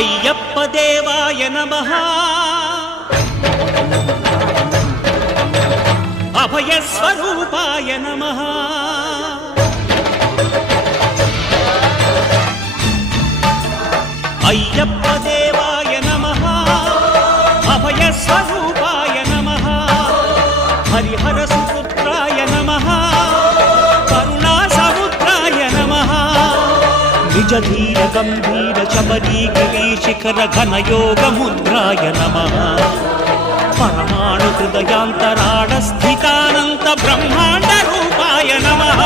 అయ్యప్ప దేవాయ నమః అభయ స్వరూపాయ నమః అయ్యప్ప దేవాయ నమః అభయ స్వరూపాయ నమః హరిహర సుపుత్రాయ నమః కరుణా సముద్రాయ నమః నిజ ధీర గంభీర శబరీగిరి శిఖర ఘనయోగ ముద్రాయ నమః పరమాణు హృదయాంతరాళ స్థితానంత బ్రహ్మాండ రూపాయ నమః